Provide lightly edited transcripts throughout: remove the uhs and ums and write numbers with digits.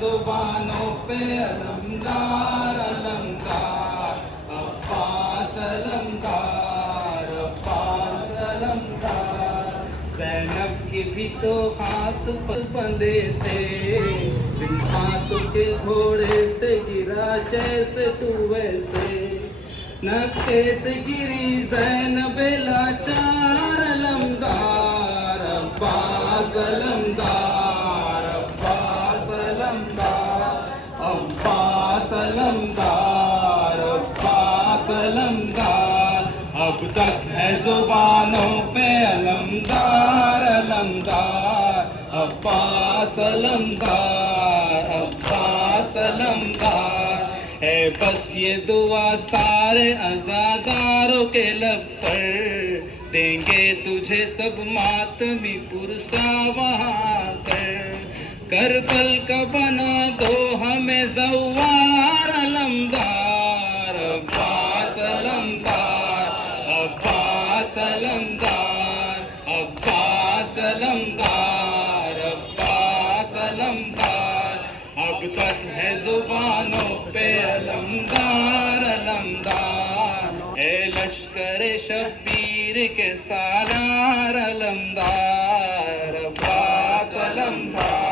जुबानों पे अलमदार अलमदार अब्बास अलमदार अब्बास अलमदार। ज़ैनब के भी तो हाथ पर बंधे थे, बिन हाथों के घोड़े से गिरा जैसे तू वैसे, नक्शे से गिरी ज़ैनब लाचार अलमदार अब्बास अलमदार अब्बास अलमदार अब्बास अलमदार अब्बास अलमदार। अब तक है जुबानों पे अलमदार अलमदार अब्बास अलमदार अब्बास अलमदार। है बस ये दुआ सारे अज़ादारों के लब पर, देंगे तुझे सब मातमी पुरसा वहाँ करबल का बना दो हमें ज़व्वार अलमदार अब्बास अलमदार अब्बास अलमदार अब्बास अलमदार अब्बास अलमदार। अब तक है जुबानों पे अलमदार अलमदार। ए लश्कर शब्बीर के सालार अलमदार अब्बास अलमदार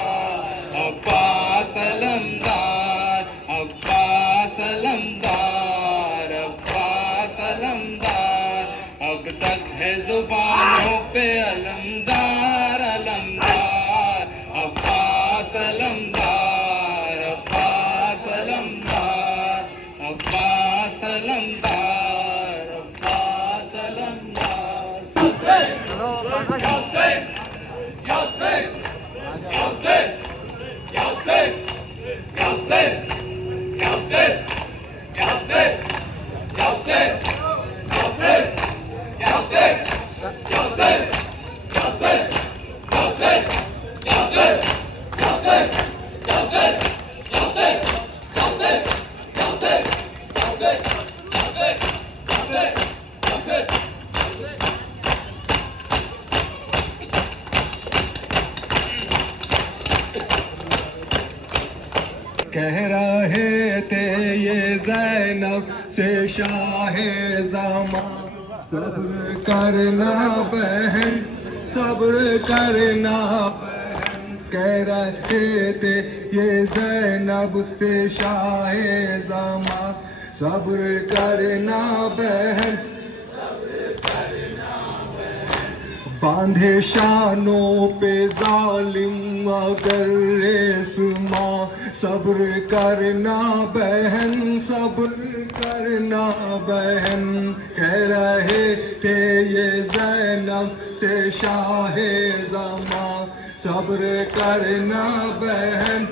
अब्बास अलमदार अब्बास अलमदार अब्बास अलमदार। अब तक है जुबानों पे अलमदार अलमदार अब्बास अलमदार अब्बास अलमदार अब्बास अलमदार अब्बास अलमदार। कह रहे थे ये ज़ैनब से शाहे ज़मां, सब्र करना बहन सब्र करना बहन। कह रहे थे ये ज़ैनब से शाहे ज़मां, सब्र करना बहन बांधे शानों पे जालिम अगर रेसमा, सब्र करना बहन सब्र करना बहन। कह रहे थे ये ज़ैनब से शाहे ज़मां, सब्र करना बहन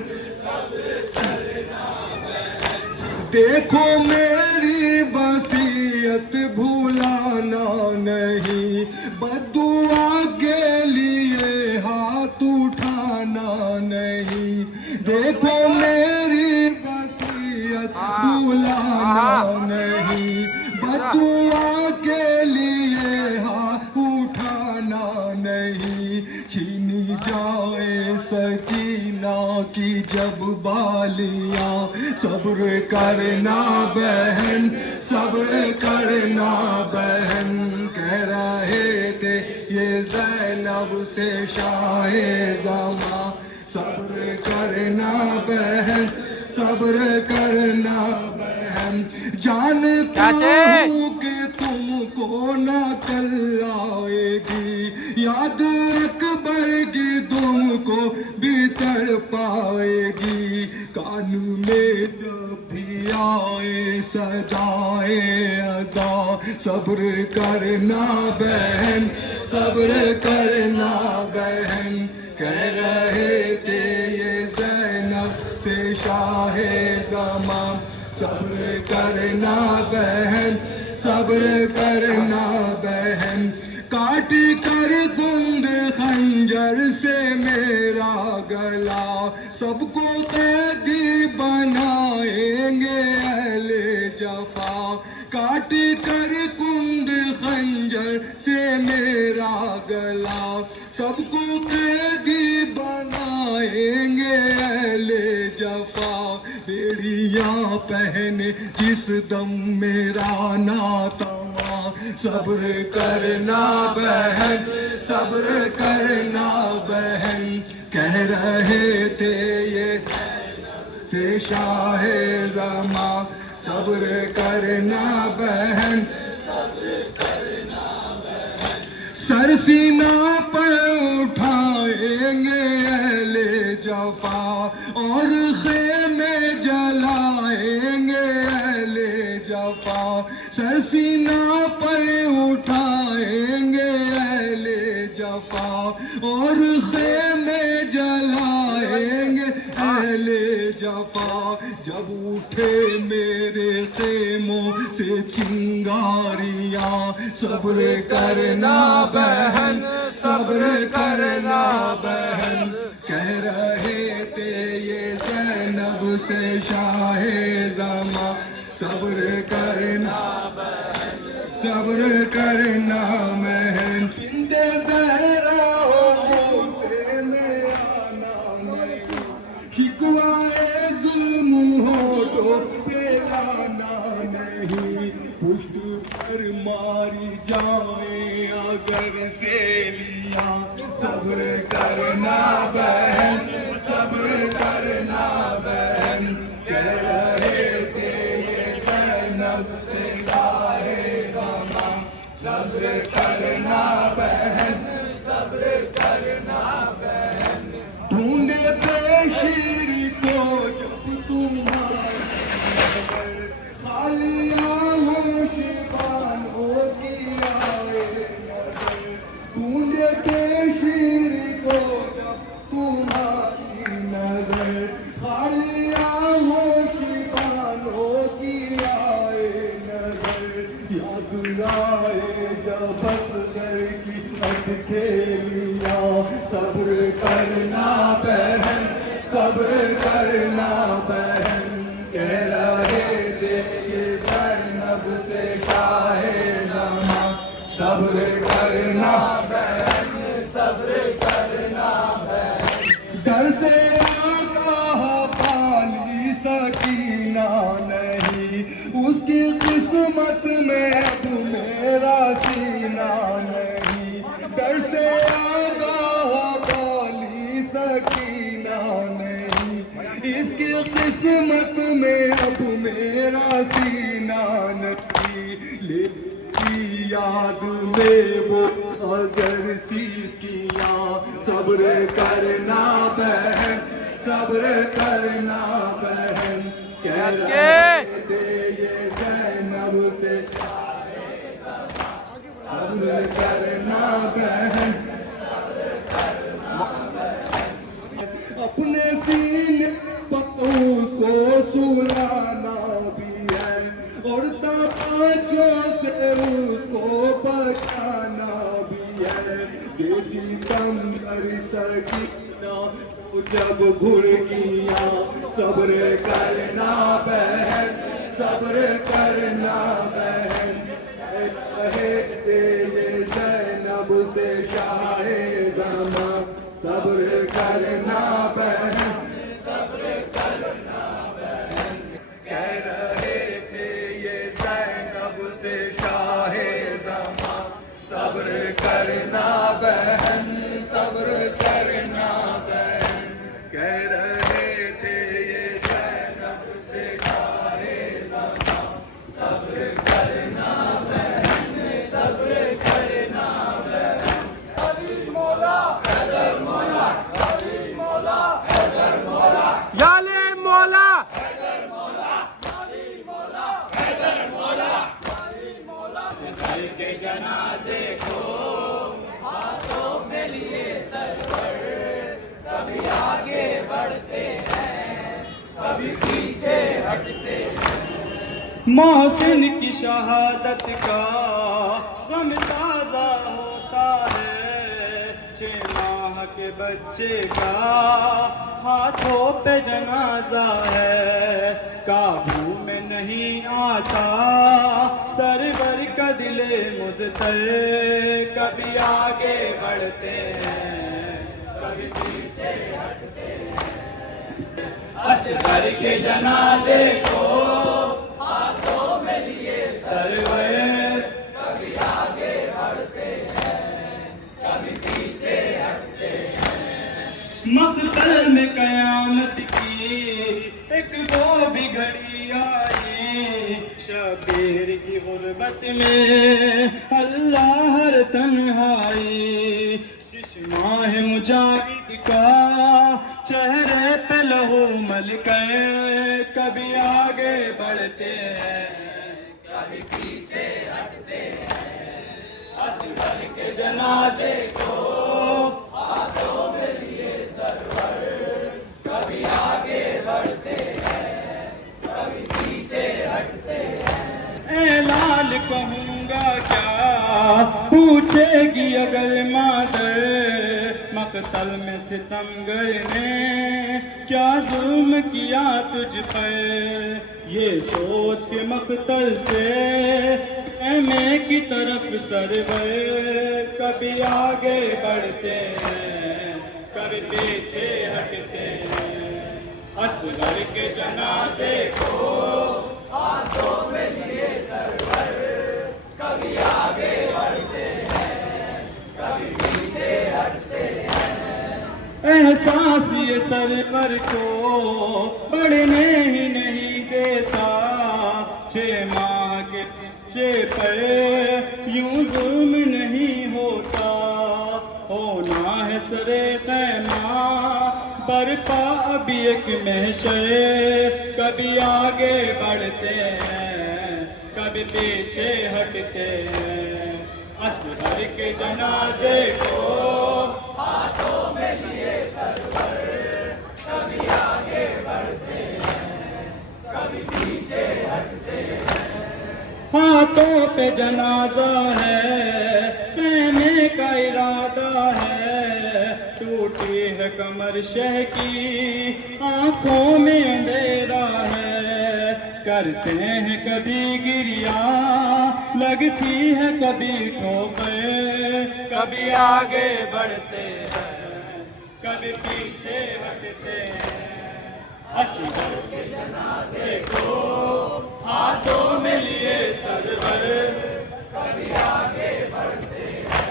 देखो मेरी वसीयत भूलाना नहीं, बद्दुआ के लिए हाथ उठाना नहीं। देखो मेरी वसीयत भूलाना नहीं, बद्दुआ के लिए हाथ उठाना नहीं। छीनी जाए सकीना की जब बालियां, सब्र करना बहन सब्र करना बहन। कह रहे थे ये ज़ैनब से शाहे ज़मां, सब्र करना बहन सब्र करना बहन। जानता हूँ कि तुमको न कल आएगी, याद रखबरगी तुमको भीतर पाएगी। कान में जब भी आए सजाए अदा, सब्र करना बहन सब्र करना बहन। कह रहे थे ये ज़ैनब से शाहे ज़मां, सब्र करना बहन सब्र करना बहन। काट कर गुंद खंजर से मेरा गला, सबको कैदी बनाएंगे अहले जफा। काट कर कुंद खंजर से मेरा गला, सबको कैदी बनाएंगे अहले जफा। जफा बेड़ियां पहने जिस दम मेरा नाता। सब्र करना बहन, सब्र करना बहन, कह रहे थे ये शाहे ज़मा। सब्र करना बहन, सर सीना पर उठाएंगे अहले जफा और खेमे जलाएंगे अहले जफा। सर सीना पर उठाएंगे अहले जफा और खेमे जलाएंगे अहले जफा। जब उठे मेरे खेमों से चिंगारियां, सब्र करना बहन, सब्र करना बहन, कह रहे थे ये ज़ैनब से शाहे ज़मा। सब्र करना बहन, सब्र करना बहन, जिंदे ज़हरा हो से मेरा नाम नहीं, शिकवाए जुल्म हो तो फैलाना नहीं। पुष्ट पर मारी जाए अगर से लिया, सब्र करना बहन, सब्र करना बहन, कह रहे थे ये ज़ैनब से शाहे ज़मा। सब्र करना बहन, सब्र करना बहन, ढूंढे पेशीर को जब तुम्हारे खालिया हो शिबान होती आए नजर। ढूंढे पेशीर को जब तुम्हारी नजर, खालिया हो शिबान होती आए नजर। याद आए जब असगर की अटखेलिया, सब्र करना बहन, सब्र करना बहन, कह रहे थे ये ज़ैनब से शाहे ज़मा। सब्र करना बहन, सब्र करना बहन, डर से आका पाली सकीना नहीं, उसकी किस्मत में अब मेरा सीना नहीं। डर से आगा पाली सकीना नहीं, इसकी किस्मत में अब मेरा सीना नहीं। लेकिन याद में वो अगर शीश किया, सब्र करना बहन, सब्र करना बहन, कह रहे थे ये ज़ैनब से सब्र करना बहन। अपने सीने उसको सुलाना भी है और तबाचों से उसको बचाना भी है। देसी कमर सकीना जब घुर किया, सब्र करना बहन, सब्र करना बहन, कहे थे ये ज़ैनब से शाहे ज़मा। सब्र करना बहन, सब्र करना बहन, कह रहे थे ये ज़ैनब से शाहे ज़मा। सब्र करना बहन, सब्र करना बहन, कह रहे थे ये ज़ैनब से शाहे ज़मा। सब्र करना बहन, सब्र करना बहन, अली मौला हैदर मौला, अली मौला हैदर मौला, याले मौला, हैदर मौला, अली मौला हैदर मौला, अली मौला। कल के जनाजे को हाथों में लिए सरवर, कभी आगे बढ़ते हैं, कभी पीछे हटते हैं। मोहसिन की शहादत का गम ताज़ा होता है, 6 माह के बच्चे का हाथों पे जनाजा है। काबू में नहीं आता सरवर का दिले मुज़तर, कभी आगे बढ़ते हैं, कभी पीछे हटते हैं। असगर के जनाजे को हाथों में लिए सरवर, कभी आगे बढ़ते हैं, कभी पीछे हटते हैं। मक़तल में क़यामत की एक वो भी घड़ी आई, शबीर की गुर्बत में अल्लाह हर तन्हाई। माह मुजाहिद का चेहरे पे लहू मलके, कभी आगे बढ़ते हैं, कभी पीछे हटते हैं। असगर के जनाजे को हाथों में लिए सरवर, कभी आगे बढ़ते हैं, कभी पीछे हटते हैं। ए लाल कहूँगा क्या पूछेगी अगर मादर, मक़तल में सितमगर ने क्या जुल्म किया तुझ पर। ये सोच के मक़तल से एमे की तरफ सरवर, कभी आगे बढ़ते हैं, कभी पीछे हटते हैं। असगर के जनाजे को हाथों में लिए सरवर, कभी आगे बढ़ते हैं, कभी पीछे हटते हैं। एहसास ये सरवर को बढ़ने ही नहीं देता, 6 माह के बच्चे पर यूं जुल्म नहीं होता। होना है सरे ख़ैमा बरपा अभी एक महशर, कभी आगे बढ़ते हैं, कभी पीछे हटते हैं। असगर के जनाजे को हाथों में लिए सरवर, कभी आगे बढ़ते हैं, कभी पीछे हटते हैं। हाथों पे जनाजा है, कहने का इरादा है, टूटी है कमर शह की, आंखों में अंधेरा है। करते हैं कभी गिरिया, लगती है कभी ठोकर, कभी आगे बढ़ते हैं, कभी पीछे हटते हैं। असगर के जनाजे को हाथों में लिए सरवर, कभी आगे बढ़ते हैं,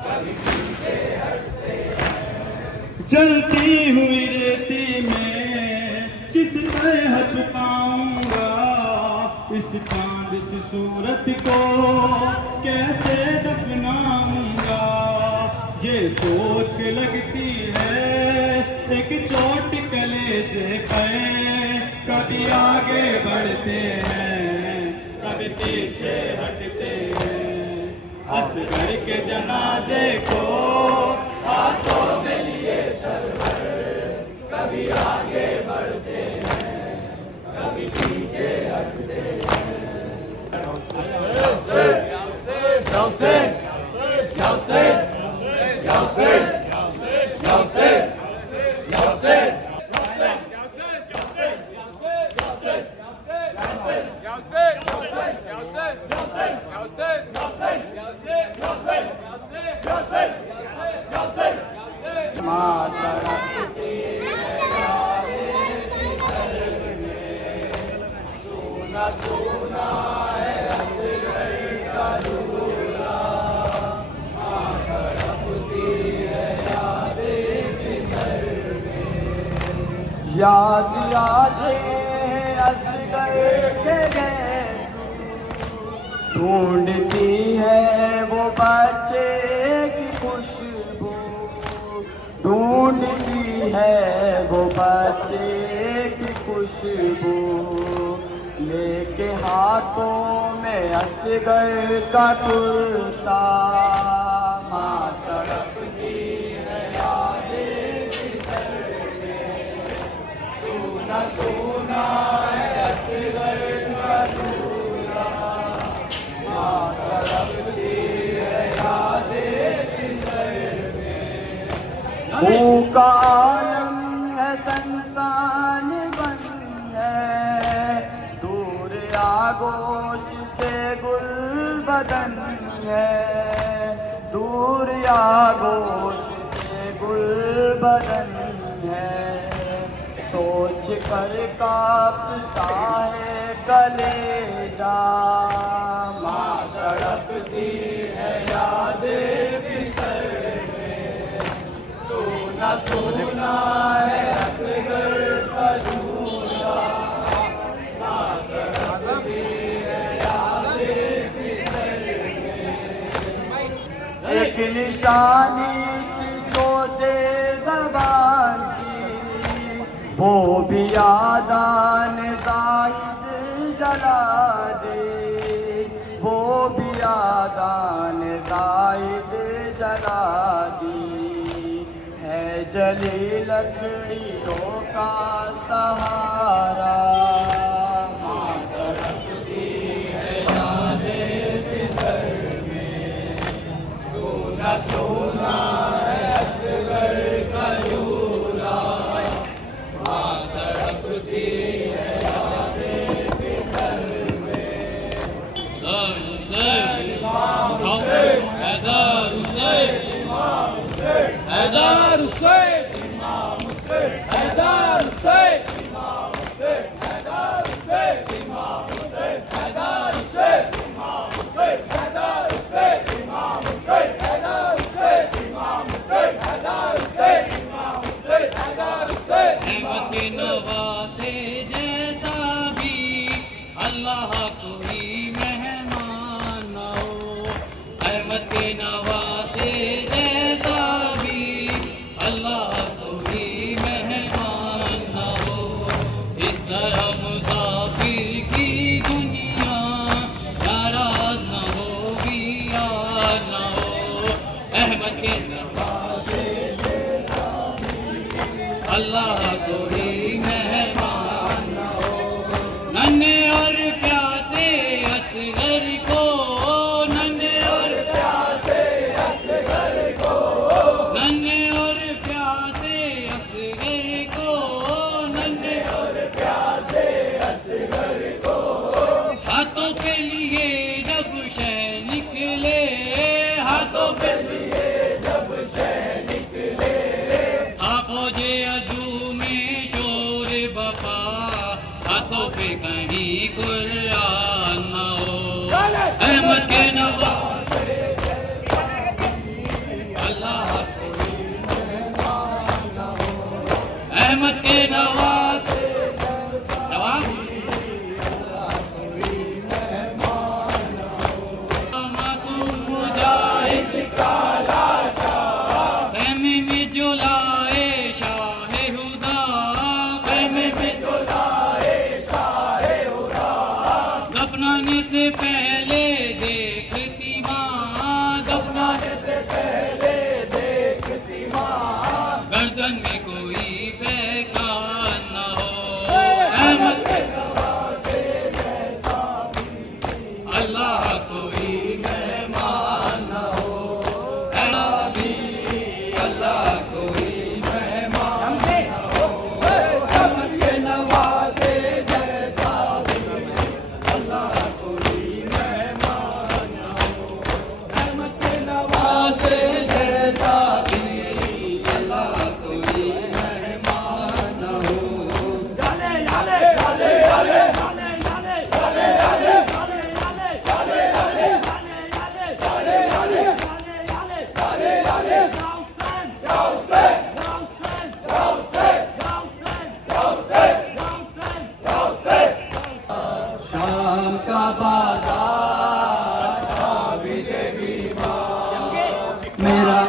कभी पीछे हटते हैं। जलती हुई रेती में किस तरह छुपाऊंगा, इस चांद सी सूरत को कैसे दफनाऊंगा। ये सोच के लगती है एक चोट कलेजे पे, कभी आगे बढ़ते हैं, कभी पीछे हटते हैं। असगर के जनाजे को हाथों में लिए सरवर, कभी आगे बढ़ते हैं, कभी पीछे हटते हैं। याद आते असगर के गैसू, ढूंढती है वो बच्चे की खुशबू, ढूंढती है वो बच्चे की खुशबू। लेके हाथों में असगर का कुर्ता, माँ तड़पती है यादें की सर में। सोना सोना है असगर का दूल्हा, माँ तड़पती है यादें की सर में। भूखा आलम है संसान बन है, दूर आगोश से गुल बदन है, दूर आगोश से गुल बदन है। सोच सोच कर कांपता है कलेजा। माँ तड़पती है याद बिसर में, सोना सोना है असगर का झूला। माँ तड़पती है याद बिसर में। एक निशानी थी जो दे ज़बान की, वो भी यादान ज़ाहिद जला दे, वो भी यादान ज़ाहिद जला दी। है जली लकड़ियों का सहारा। माँ तड़पती है याद बिसर में, सोना सोना है असगर का झूला। माँ तड़पती है याद बिसर में। हैदर हुसैन, इमाम हुसैन, हैदर हुसैन, इमाम हुसैन, हैदर हुसैन, इमाम हुसैन, हैदर हुसैन, इमाम हुसैन, हैदर हुसैन, इमाम हुसैन, हैदर हुसैन, इमाम हुसैन, हैदर हुसैन, इमाम हुसैन, हैदर हुसैन। अहमद के नवासे जैसा भी अल्लाह कोई मेहमान न हो। अहमद के नवासे जैसा भी अल्लाह कोई मेहमान न हो। इस तरह मुसाफिर की दुनिया नाराज न हो, बियार न हो। अहमद के नवासे अल्लाह कोई मेहमान न हो। नन्हे और प्यासे असगर को, नन्हे और प्यासे असगर को, नन्हे और प्यासे असगर को, नन्हे और प्यासे असगर को। हाथों के लिए जब शह निकले, हाथों पे लिए जब शह निकले, फौजे अजू में शोर बपा, हाथों पे कहीं कुरान न हो। अहमद के नवासे अल्लाह कोई मेहमान न हो। अहमद के नवासे मासूम मुजाहिद का लाशा, खैमे में जो लाए शाह हुदा, खैमे में जो लाए शाहे उदा। दफनाने से पहले देखती माँ, दफनाने से पहले देखती माँ, गर्दन में कोई पैगाम न हो। अहमद के नवासे जैसा अल्लाह कोई मेहमान न हो। अल्लाह कोई मेहमान न हो। अहमद के नवासे जैसा अल्लाह कोई मेहमान न हो। अहमद के नवासे जैसा अल्लाह कोई मेहमान न हो। डाले डाले डाले डाले डाले डाले डाले डाले डाले डाले डाले डाले डाले डाले डाले डाले डाले गाउसन गाउसन गाउसन गाउसन गाउसन गाउसन गाउसन। शाम का बाजार आबिद बीमार, मेरा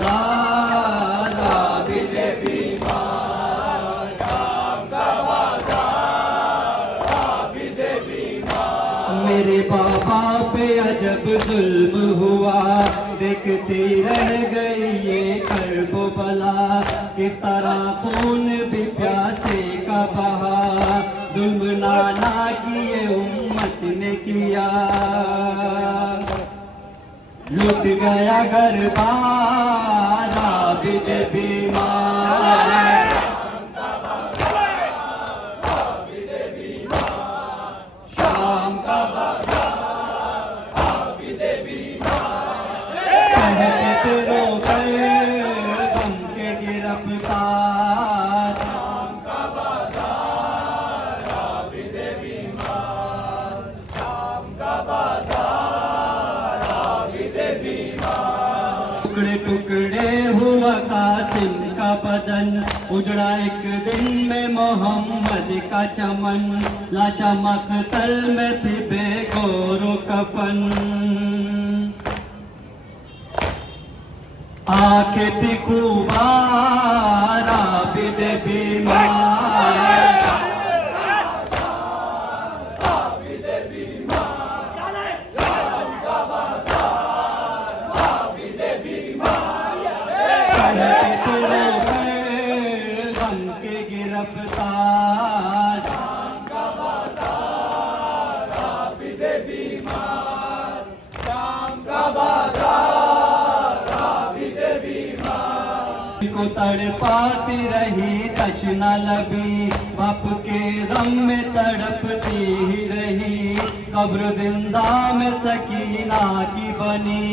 ज़ार आबिद बीमार, शाम का बाजार आबिद बीमार। मेरे बाबा पे अजब जुल्म हुआ, देखती रह गई ये कर्ब बला। किस तरह खून भी प्यासे का बहा, जुल्म नाना किए उम्मत ने किया। लुट गया घर बार आबिद बीमार। शाम का कहते रो गए गम के गिरफ्तार। वतन, उजड़ा एक दिन में मोहम्मद का चमन, लाशा मकतल में थी बेगोरो कफन। आंखें थी खूबार आबिद बीमार, गम के गिरफ्तार, को तड़पाती रही तशना लबी, बाप के गम में तड़पती ही रही, कब्र जिंदा में सकीना की बनी।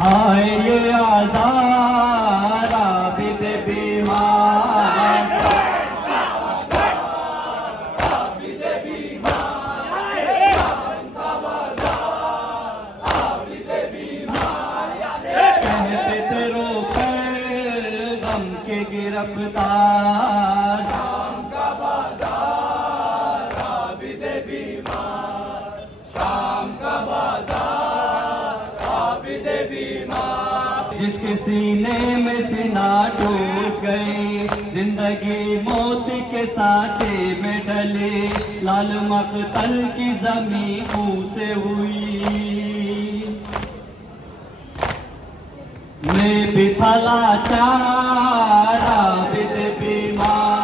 हाय ये आज़ार आबिद बीमार, कहते थे रो कर गम के गिरफ्तार, जिसके सीने में सीना टूट गई, जिंदगी मौत के साथे में ढले, लाल मकतल की जमीन मुंह से हुई। मैं भी था लाचार आबिद बीमार,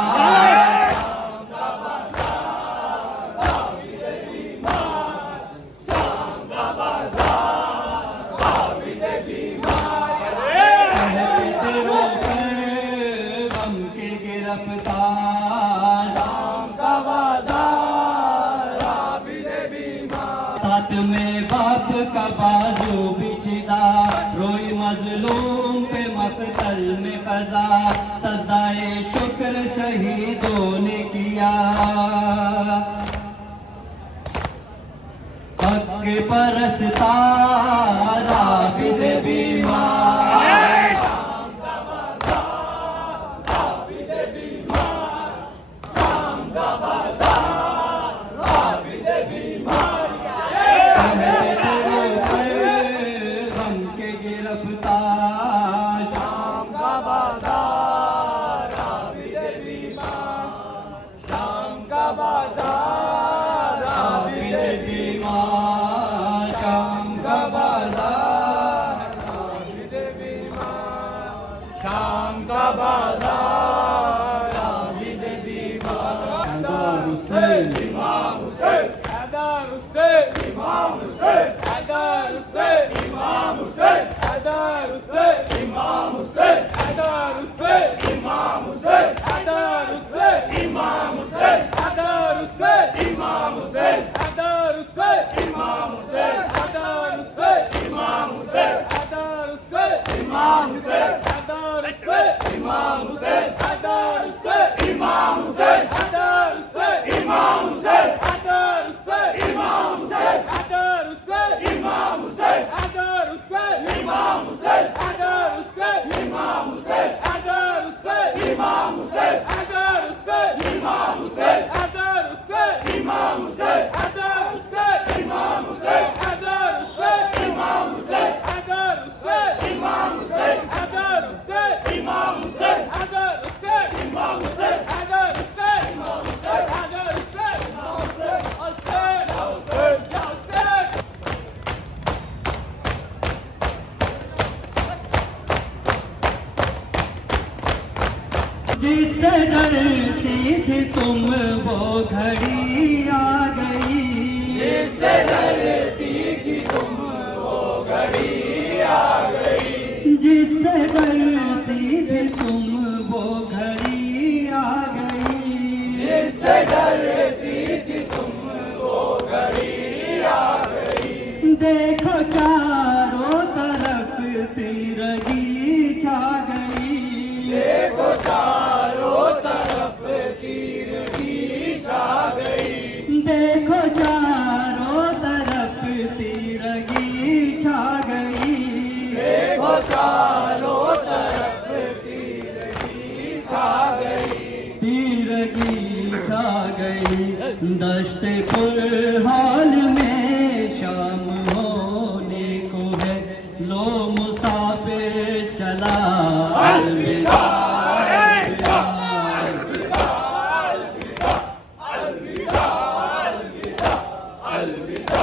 साथ में बाप का बाजू बिछदा, रोई मजलूम पे मकतल में खजा, सजदाए शुक्र शहीदों ने किया। हक के परस्तार आबिद बीमार, शाम का बाजार आबिद बीमार, हैदर हुसैन इमाम हुसैन, हैदर हुसैन इमाम हुसैन, हैदर हुसैन इमाम हुसैन, हैदर हुसैन इमाम हुसैन, हैदर हुसैन इमाम हुसैन, हैदर हुसैन इमाम हुसैन, हैदर हुसैन इमाम हुसैन, हैदर हुसैन इमाम हुसैन, हैदर हुसैन इमाम हुसैन, हैदर हुसैन इमाम हुसैन, इमाम हुसैन, हैदर हुसैन इमाम हुसैन, हैदर हुसैन इमाम हुसैन, हैदर हुसैन इमाम हुसैन, हैदर हुसैन इमाम हुसैन, हैदर हुसैन इमाम हुसैन, हैदर हुसैन इमाम हुसैन, हैदर हुसैन इमाम हुसैन, हैदर हुसैन इमाम हुसैन, हैदर हुसैन इमाम हुसैन, हैदर हुसैन इमाम हुसैन, हैदर हुसैन इमाम हुसैन, हैदर हुसैन इमाम हुसैन, हैदर हुसैन इमाम हुसैन, हैदर हुसैन इमाम हुसैन, हैदर हुसैन इमाम हुसैन, हैदर हुसैन इमाम हुसैन, हुसैन हुसैन या हुसैन। जिससे डरती थी तुम वो घड़ी आ गई, जिससे डरती थी तुम वो घड़ी आ गई, जिससे डरती थी तुम वो घड़ी आ गई, जिससे डरती थी तुम वो घड़ी आ गई। देखो चारों तरफ तिरगी छा गई, देखो चारों तरफ तिरगी छा गई, देखो चारों तरफ तिरगी छा गई, देखो चारों दश्त पुर हाल में शाम होने को है, लो मुसाफिर चला अलविदा अलविदा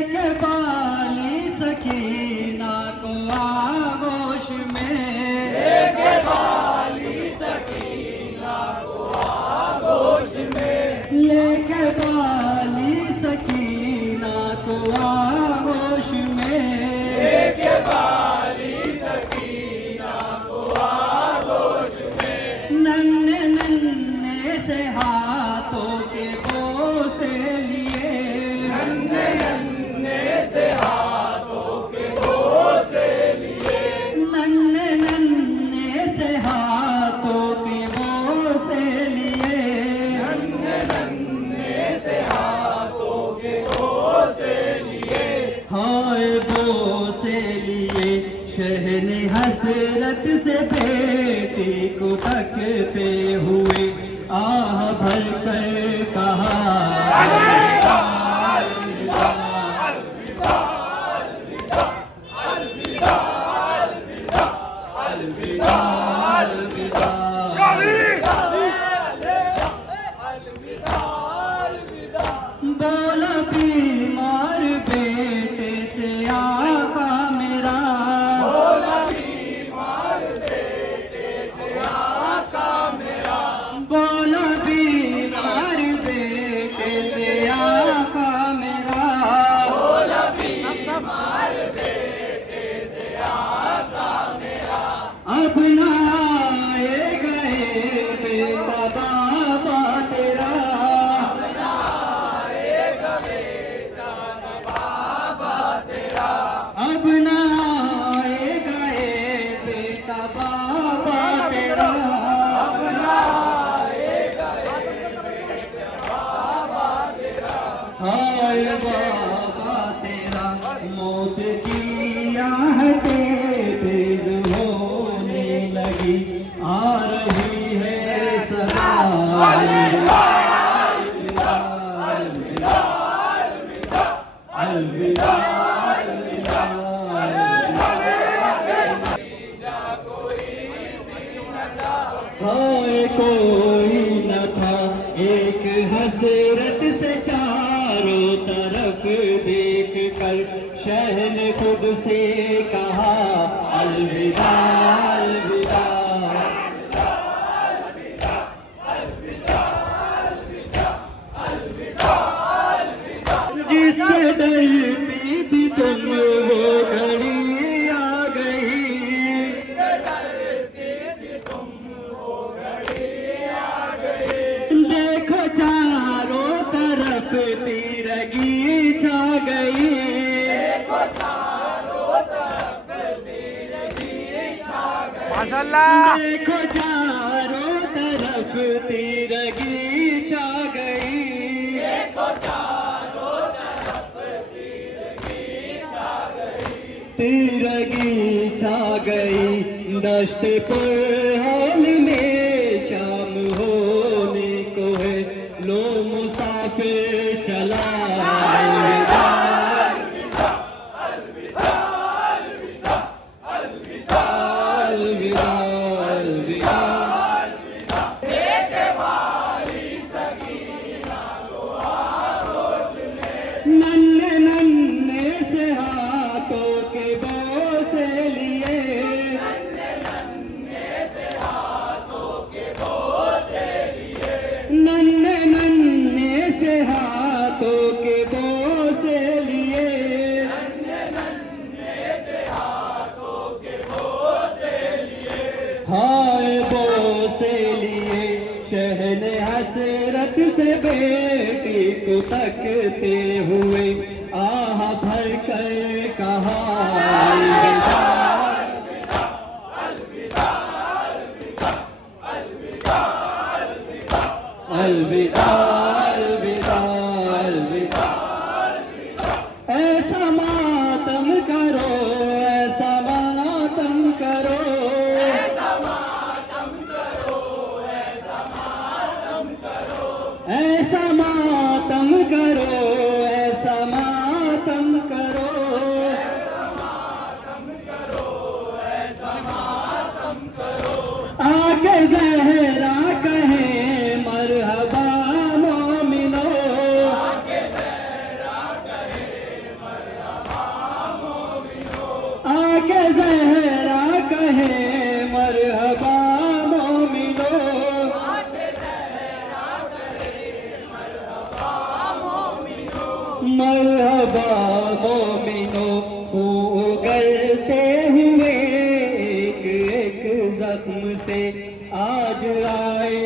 के बाली सकीना को आगोश में, लेके बाली सकीना को आगोश में, लेके बाली सकीना को आगोश में, लेके बाली सकीना को आगोश में, नन्हे नन्हे से हाथों के बोसे लिए, नन्हे नन्हे से हाथों के बोसे लिए, नन्हे नन्हे से हाथों के बोसे लिए, नन्हे नन्हे से हाथों के बोसे लिए, हाय बोसे लिए, शहने हसरत से बेटी को तकते हुए आह भर कर कहा अलविदा अलविदा अलविदा अलविदा अलविदा बोला बीमार बेटे से आका मेरा, बोला बीमार बेटे से आका मेरा, बोला बीमार बेटे से आका मेरा, बोला बीमार बेटे से आका मेरा, अब ना आए गए बेटा बाबा तेरा, अब ना आए गए बेटा बाबा तेरा, हाय बाबा तेरा, मौत की आहटें तेज होने लगी, आ रही है सदा अलविदा अलविदा अलविदा अलविदा हाय कोई न था, एक हसरत से चारों तरफ देख कर शहन खुद से कहा अलविदा अलविदा जिससे डरती थी तुम वो घड़ी आ गई, देखो चारों तरफ तिरगी छा गई, माशाल्लाह, देखो चारों तरफ तिरगी छा गई, तिरगी छा गई, दश्त पर हाल में शाम होने को है, लो मुसाफिर चला अलविदा अलविदा अलविदा नन्हे नन्हे से हाथों के बोसे लिए, नन्हे नन्हे से हाथों के बोसे लिए, हाय बोसे लिए, शहने हसरत से बेटी को तकते हुए आह भर कर कहा अलविदा अलविदा अलविदा अलविदा ऐसा मातम करो, ऐसा मातम करो, ऐसा मातम करो, ऐसा मातम करो, ऐसा आके ज़हरा कहे मरहबा मोमिनो, आके ज़हरा कहे मरहबा मोमिनो, आके ज़हरा कहे मरहबा मोमिनो, आके ज़हरा कहे मरहबा मोमिनो, मरहबा मोमिनो। उगलते हुए एक एक जख्म से आज आए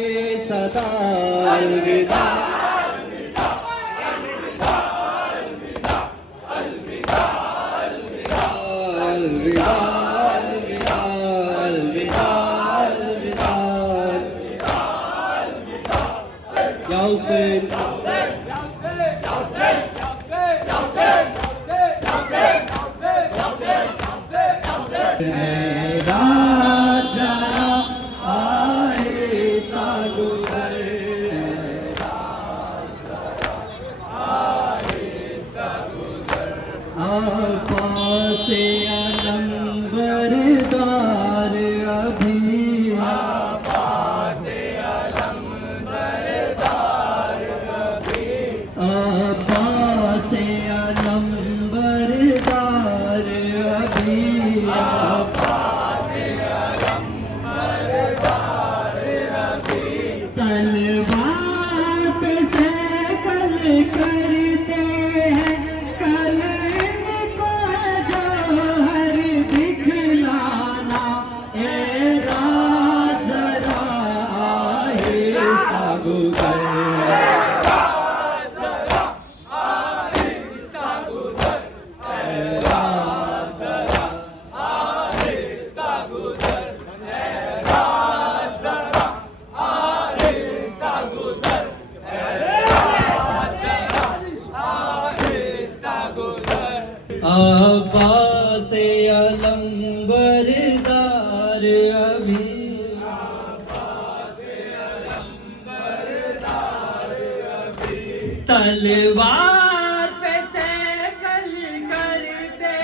सदा अलविदा, अलविदा अलविदा अलविदा अलविदा अलविदा अलविदा अलविदा अलविदा अलविदा अलविदा। या हुसैन राजा आहिस्ता गुज़र, आपास अलंबरदार अभी, आपास अलंबरदार अभी, आपास अलंबरदार अभी, आपास अलंबरदार अभी, तलवार पे से कल करते हैं, कल इनको है जौहर दिखलाना, ए रात जरा आहिस्ता गुज़र, आहिस्ता गुज़र, रात ज़रा आहिस्ता गुज़र, रात ज़रा आहिस्ता गुज़र, रात ज़रा आहिस्ता गुज़र। आबास अलंबरदार अभी, तलवार पे से कल करते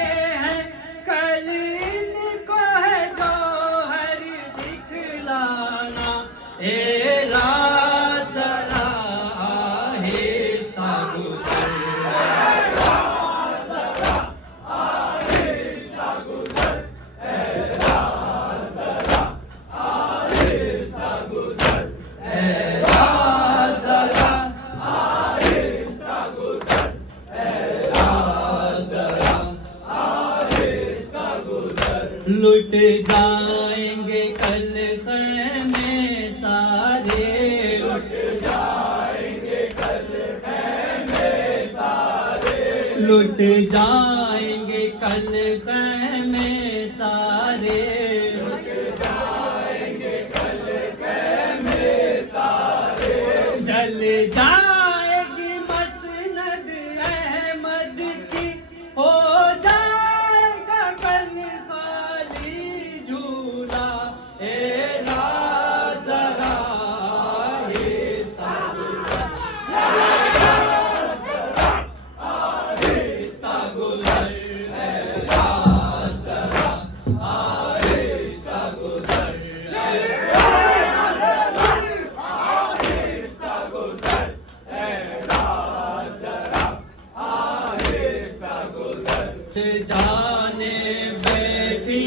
हैं, कल इनको है जौहर दिखलाना, ए रात ज़रा आहिस्ता गुज़र, लुट जाएंगे कल ख़ैमे सारे, लुट जाएंगे कल ख़ैमे सारे, लुट जाएंगे कल ख़ैमे सारे, जाएंगे कल ख़ैमे सारे, जल जाएगी मसनद अहमद की, हो जाएगा कल खाली झूला, ए रात ज़रा आहिस्ता आहिस्ता गुज़र, रात ज़रा आहिस्ता गुज़र, आहिस्ता गुज़र, रात ज़रा आहिस्ता गुज़र। जाने बैठी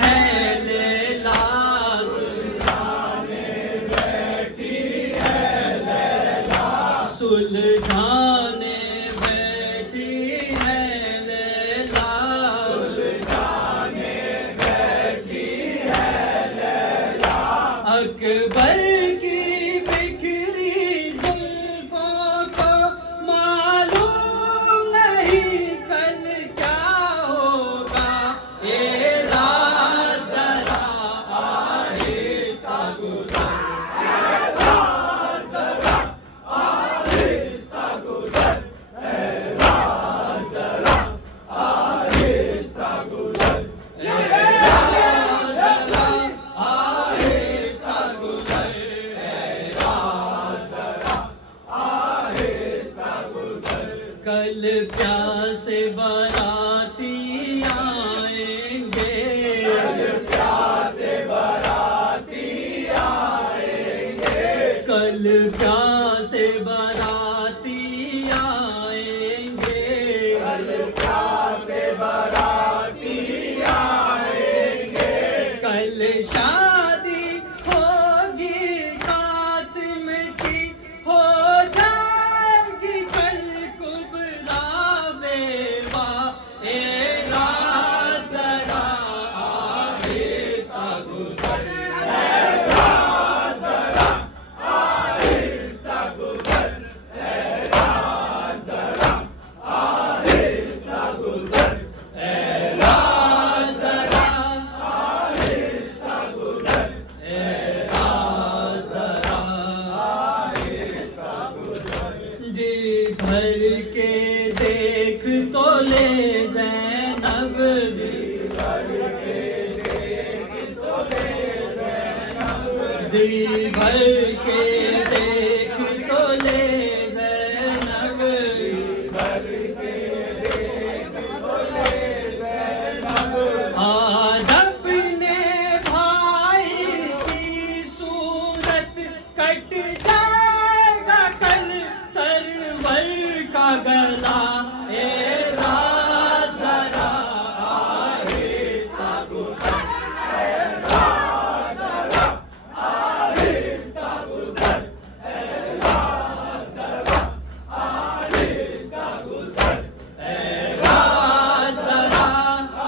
है लैला, सुलझाने बैठी है लैला, अकबर की बिखरी जुल्फों को मालूम नहीं कल क्या होगा, ए रात ज़रा आहिस्ता गुज़र, आहिस्ता गुज़र, रात ज़रा आहिस्ता गुज़र, आहिस्ता गुज़र। कल प्यासे बाराती आएंगे, कल प्यासे बाराती आएंगे, कल शादी होगी कासिम की, हो जाएगी कल कुबरा बेवा। ए रात जरा आहिस्ता गुजर, आहिस्ता गुजर, है रात जरा आहिस्ता गुजर, ए रात जरा आहिस्ता गुजर, ए रात जरा आहिस्ता गुजर। जी भर के देख तो ले ज़ैनब, जी भर के देख तो ले ज़ैनब, जी भर के देख तो ले ज़ैनब, भर के देख तो ले ज़ैनब, आज अपने भाई की सूरत कट जाएगा कल सरवर का गला। ए रात जरा आहिस्ता गुजर, रात जरा आहिस्ता गुजर, है रात जरा आहिस्ता गुजर, ए रात जरा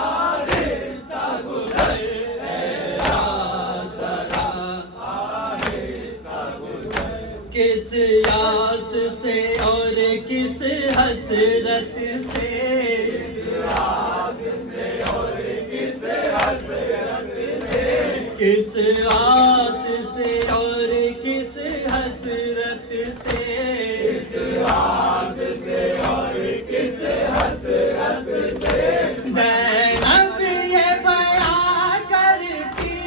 आहिस्ता गुजर, ए रात जरा आहिस्ता गुजर। किस आस से और किस हसरत से, आस से और किस हसरत से, किस आस से और किस हसरत से, आस से और किस हसरत से, ज़ैनब ये बयां करती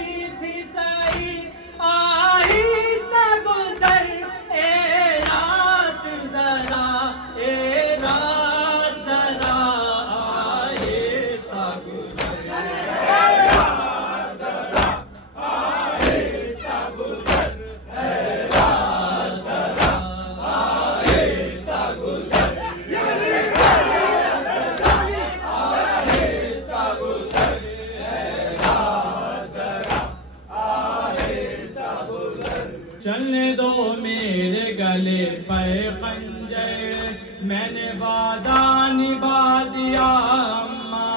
थी सही, आहिस्ता गुजर ए रात जरा, ए रात जरा आहिस्ता गुजर, रात जरा आहिस्ता गुजर, है रात जरा आहिस्ता गुजर, आहिस्ता गुजर, है रात जरा आहिस्ता गुजर। चलने दो मेरे गले पर खंजर, मैंने वादा निभा दिया अम्मा।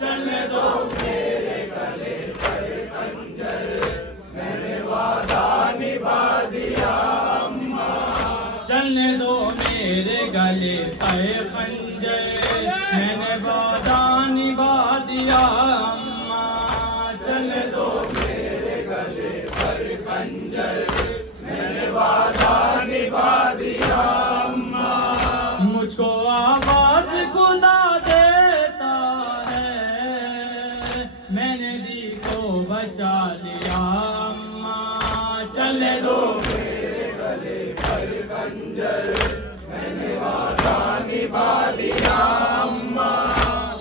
चलने दो मेरे गले पर खंजर, मैंने वादा निभा दिया अम्मा। चलने दो मेरे गले पर खंजर, मैंने वादा निभा दिया अम्मा। चलने दो मेरे गले पर खंजर, मैंने वादा निभा दिया अम्मा। मुझको आवाज खुदा देता है, मैंने दी तो बचा लिया अम्मा। चले दो मेरे गले पर खंजर, मैंने वादा निभा दिया अम्मा।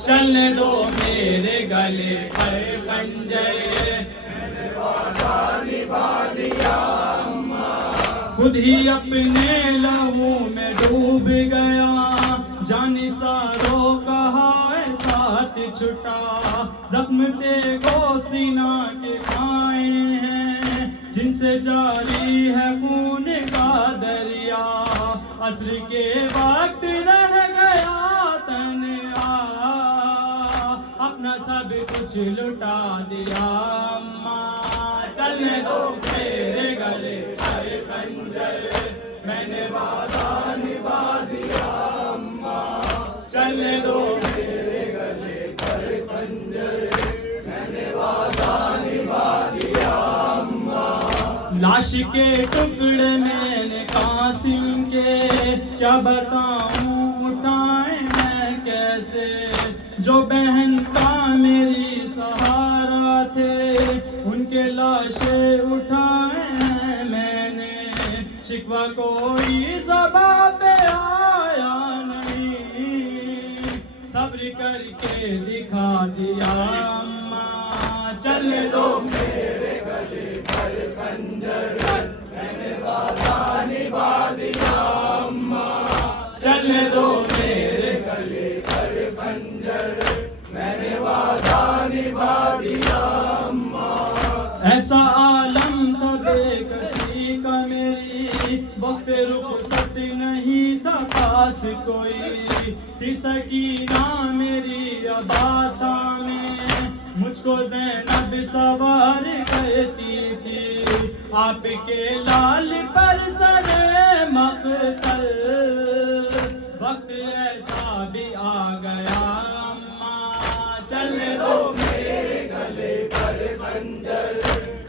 चलने दो मेरे गले पर खंजर, मैंने वादा निभा दिया अम्मा। खुद ही अपने लहू में डूब गया, जानी सारो कहा साथ छुटा। जख्म तेगो सीना के खाए हैं, जिनसे जारी है खून का दरिया। असर के वक्त रह गया तन्हा, अपना सब कुछ लुटा दिया अम्मा। चलने दो मेरे गले पर खंजर, मैंने वादा निभा दिया अम्मा। चलने दो मेरे गले पर खंजर, मैंने वादा निभा दिया अम्मा। लाश के टुकड़े मैंने कासिम के, क्या बताऊं उठाए मैं कैसे। जो बहन का मेरी सहारा थे, उनके लाशें उठाए हैं मैंने। शिकवा कोई ज़बां पे आया नहीं, सब्र करके दिखा दिया अम्मा। चल दो मेरे गले पर खंजर, मैंने वादा ऐसा आलम था बेकसी का मेरी, वक्त रुखसत नहीं था पास कोई, थी सकीना मेरी अबाता में, मुझको ज़ैनब सवार कहती थी, आपके लाल पर सरे मक़तल, वक्त ऐसा भी आ गया अम्मा, चलने दो मेरे गले पर खंजर,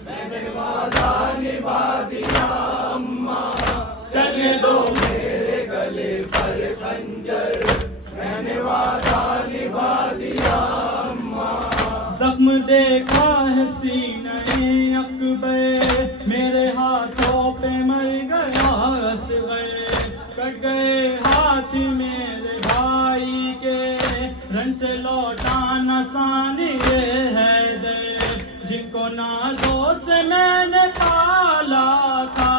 मैंने वादा निभा दिया अम्मा, चलने दो मेरे गले पर खंजर, मैंने वादा निभा दिया अम्मा। जख्म देखा है सीने अकबर, मेरे हाथों पे मर गया असगर, कट गए हाथ मेरे भाई के, रन से लौटाना आसान ये है दे, जिनको नाजों से मैंने पाला था,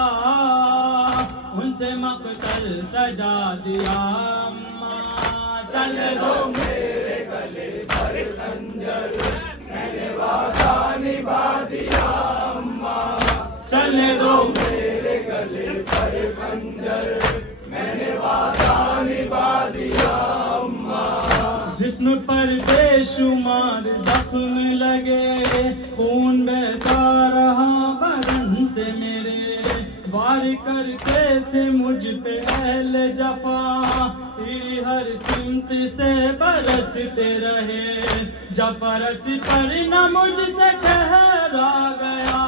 उनसे मक़तल सजा दिया अम्मा, चल दो मेरे गले पर खंजर, मैंने वादा निभा दिया अम्मा, चलने दो मेरे गले पर खंजर, मैंने वादा निभा दिया अम्मा। जिस्म पर बेशुमार जख्म लगे, खून बहता रहा बदन से मेरे, वार करते थे मुझ पे अहले जफा, तेरी हर सिमत से बरसते रहे, जब बरस पर न मुझसे ठहरा गया,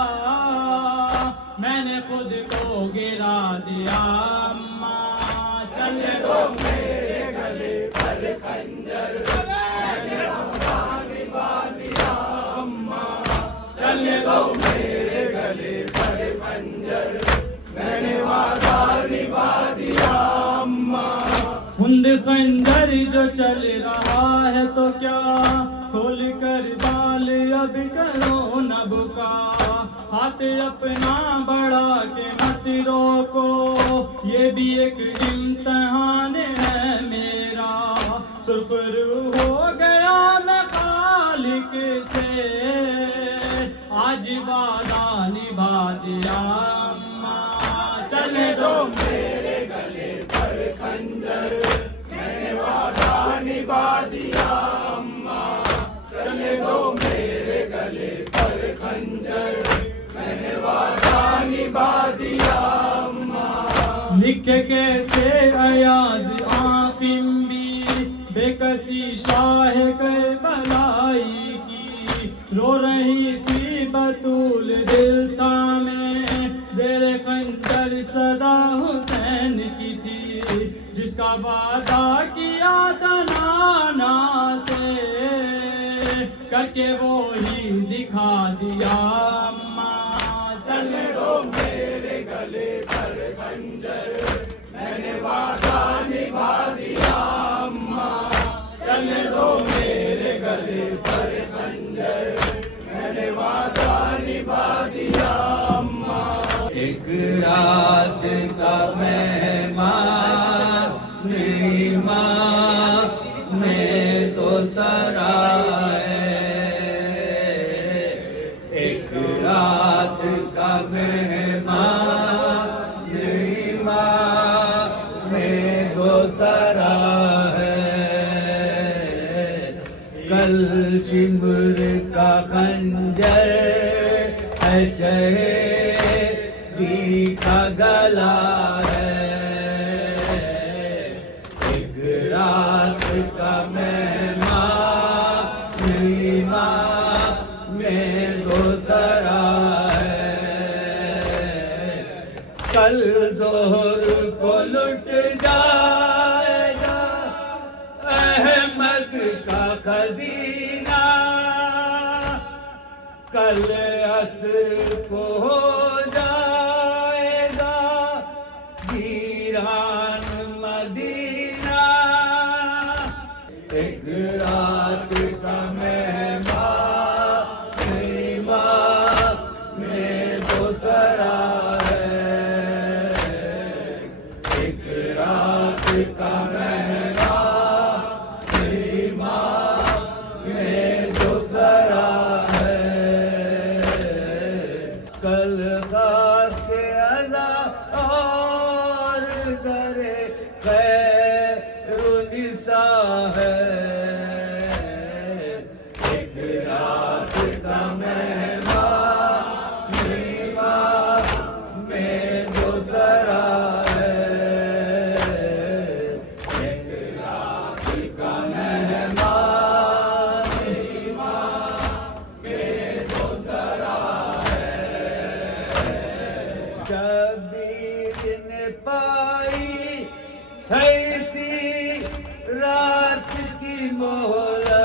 मैंने खुद को गिरा दिया अम्मा, चलने दो मेरे गले पर खंजर, मैंने वादा निभा दिया अम्मा, चलने दो मेरे गले पर खंजर, मैंने वादा निभा दिया अम्मा। हुंद खंजर जो चल रहा है तो क्या, खोल कर बाल अब करो न बुका, हाथ अपना बढ़ा के मत रोको, ये भी एक इम्तिहान है मेरा, सुरखरू हो गया मैं खालिक से, आज वादा निभा दिया अम्मा, चले दो मेरे गले पर खंजर, मैंने वादा निभा दिया अम्मा, चले दो मेरे गले पर खंजर, मैंने वादा निभा दिया अम्मा। लिख कैसे अयाज आकिम भी, बेकसी शाह के बलाई की, रो रही थी बतूल दिल में, जेरे खंजर सदा हुसैन की थी, जिसका वादा किया था नाना से, करके वो ही दिखा दिया अम्मा, चलने दो मेरे गले पर खंजर, मैंने वादा निभा दिया अम्मा, चलने दो मेरे गले पर खंजर, मैंने वादा निभा दिया अम्मा। एक रात का मेहमान में तो सराय, एक रात का मेहमान में तो सराय, कल शिमर का खंजर है शहीदी का गला है, एक रात का मेहमान में दूसरा है, कल जोर को लुट जाएगा अहमद का खजीना, कल असर को हो जाएगा वीरान मदीना, एक रात का मेहमान में दूसरा है, एक रात का मेहमान में दूसरा है, कल खास के अदा और जरे खैरुनिसा है। एक रात का मेहमान में गुजरा है। एक रात का मेहमान में गुजरा है। जबीर ने पाई ऐसी रात की मोहलत,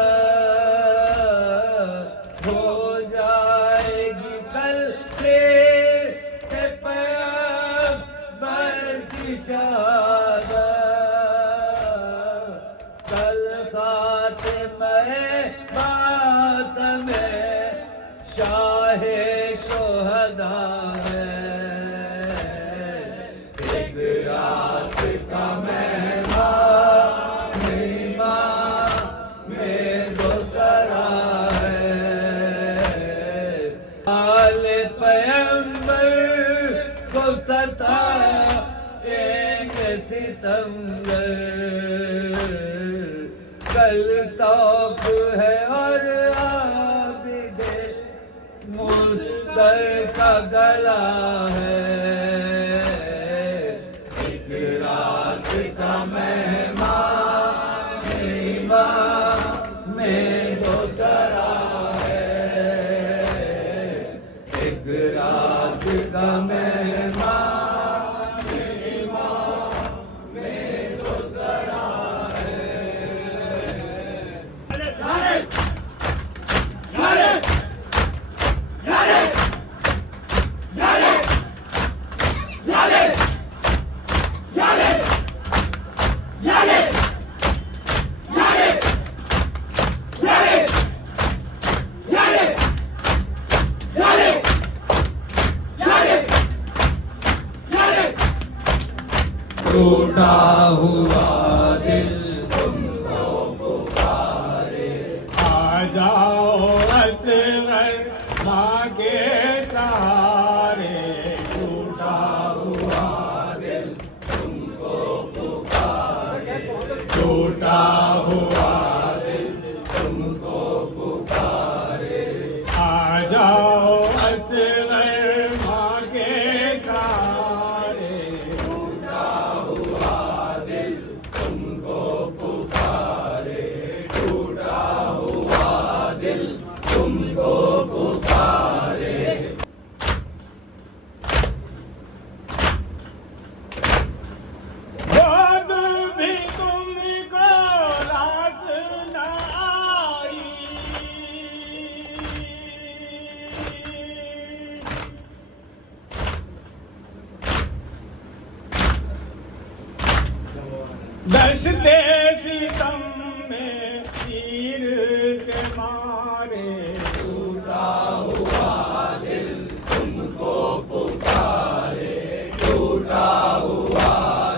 हो जाएगी कल से पैगंबर की शहादत। कल खातिमे मातमे शाहे शोहदा है। एक रात का मेहमान में गुजरा है। आले पैगंबर को सताएंगे सितमगर, कल तौफ है और आबिदे मुस्तर का गला है। एक रात का मेहमान में गुजरा है। एक रात का मेहमान में गुजरा है। टूटा हुआ दिल तुमको पुकारे, आ जाओ असगर माँ के सहारे। टूटा हुआ दिल तुमको पुकारे, टूटा हुआ दिल तुमको पुकारे। आ जाओ असगर माँ के सहारे। टूटा हुआ दिल तुमको पुकारे, टूटा हुआ दिल तुमको पुकारे। खुद भी तुमको रास न आई, दशते सितम में तीर के मारे। टूटा हुआ दिल तुमको पुकारे, टूटा हुआ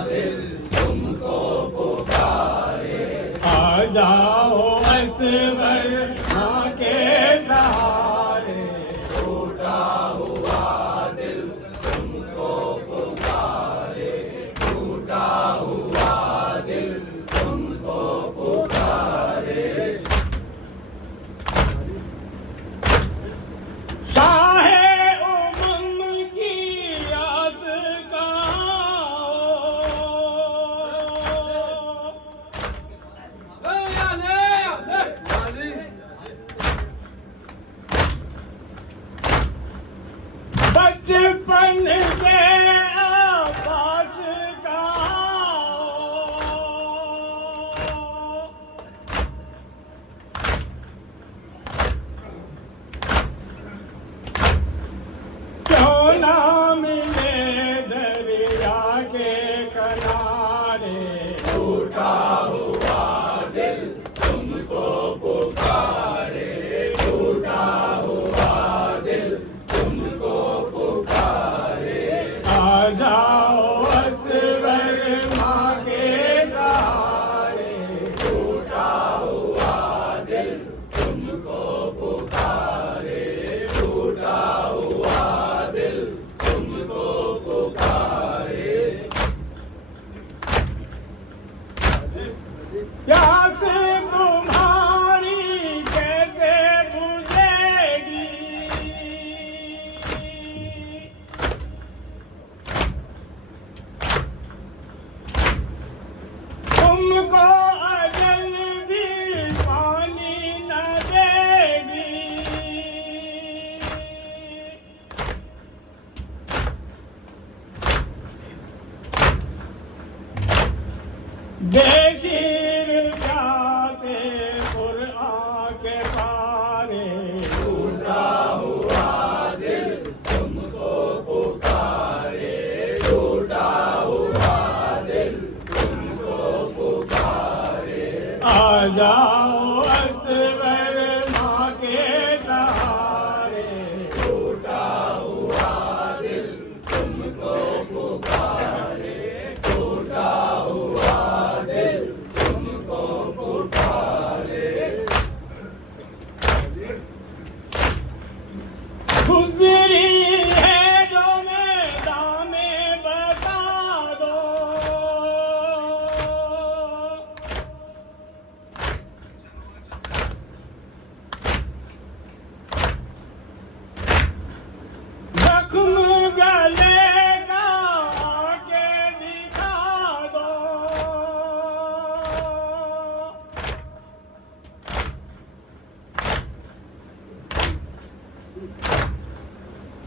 दिल तुमको पुकारे। आ जाओ असगर माँ के सहारे। टूटा हुआ दिल तुमको पुकारे, टूटा हुआ दिल तुमको पुकारे। शाहे उमम की आस का बचपन से आकाश का क्यों ना मिले दरिया के किनारे। टूटा हुआ दिल तुमको पुकारे, टूटा हुआ दिल तुमको पुकारे। बेशीर प्यासे कुरान के पारे टूटा हुआ दिल तुमको पुकारे, टूटा हुआ दिल तुमको पुकारे। आ जाओ असगर माँ के सहारे, टूटा हुआ दिल तुमको पुकारे, टूटा हुआ दिल तुमको पुकारे। गुजरी है जो मैदान में बता दो, जख्म गले का आके दिखा दो।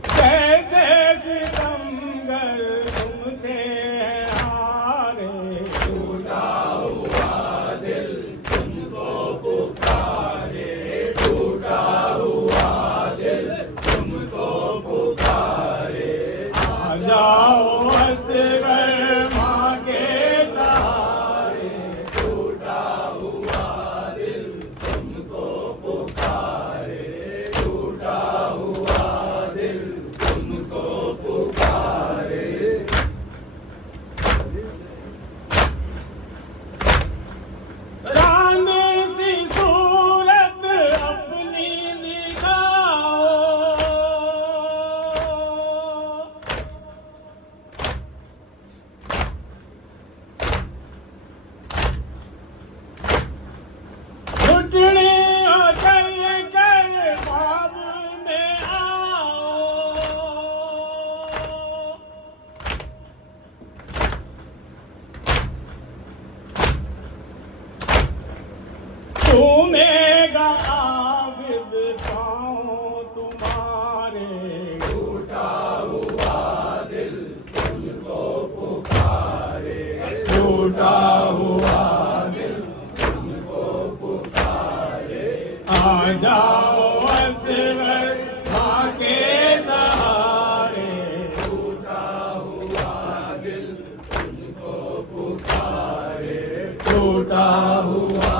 कैसे सितमगर तुमसे हारे, टूटा हुआ दिल तुमको पुकारे, टूटा हुआ दिल तुमको पुकारे। आ जाओ असगर माँ के सहारे, टूटा हुआ दिल तुमको पुकारे, टूटा हुआ दिल तुमको पुकारे। चांद सी सूरत अपनी दिखाओ, घुटने चल कर ख्वाब में आओ। झूमेगा आबिद पाँव तुम्हारे, टूटा हुआ दिल तुमको पुकारे, टूटा हुआ दिल तुमको पुकारे। आ जाओ असगर माँ के सहारे, टूटा हुआ दिल तुमको पुकारे, टूटा हुआ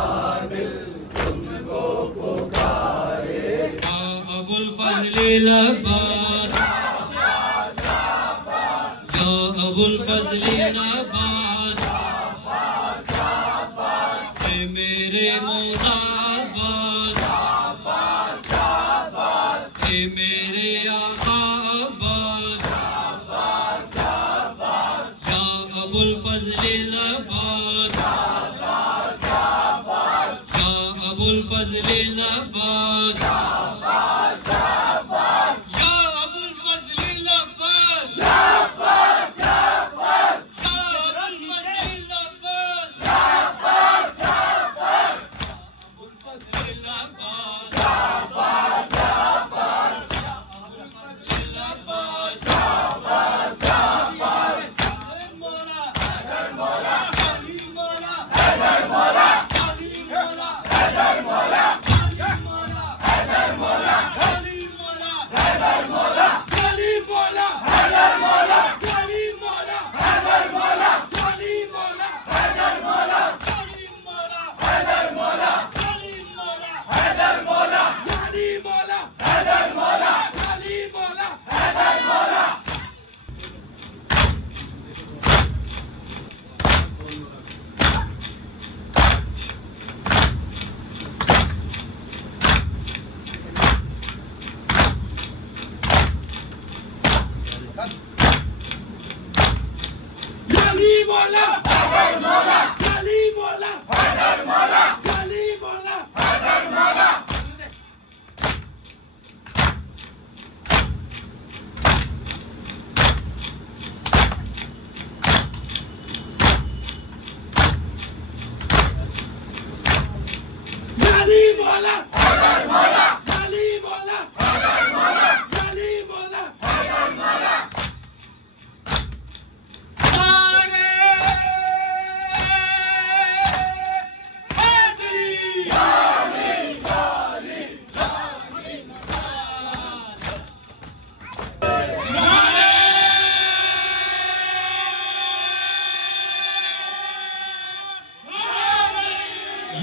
दिल तुमको पुकारे। अबुल फजल अब्बास, या अबुल फजल अब्बास, हे मेरे मौला अब्बास, हे मेरे आका अब्बास, या अबुल फजल अब्बास, या अबुल फजल अब्बास, या अबुल फजल अब्बास, या अबुल फजल अब्बास, अबुल फजल अब्बास,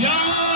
या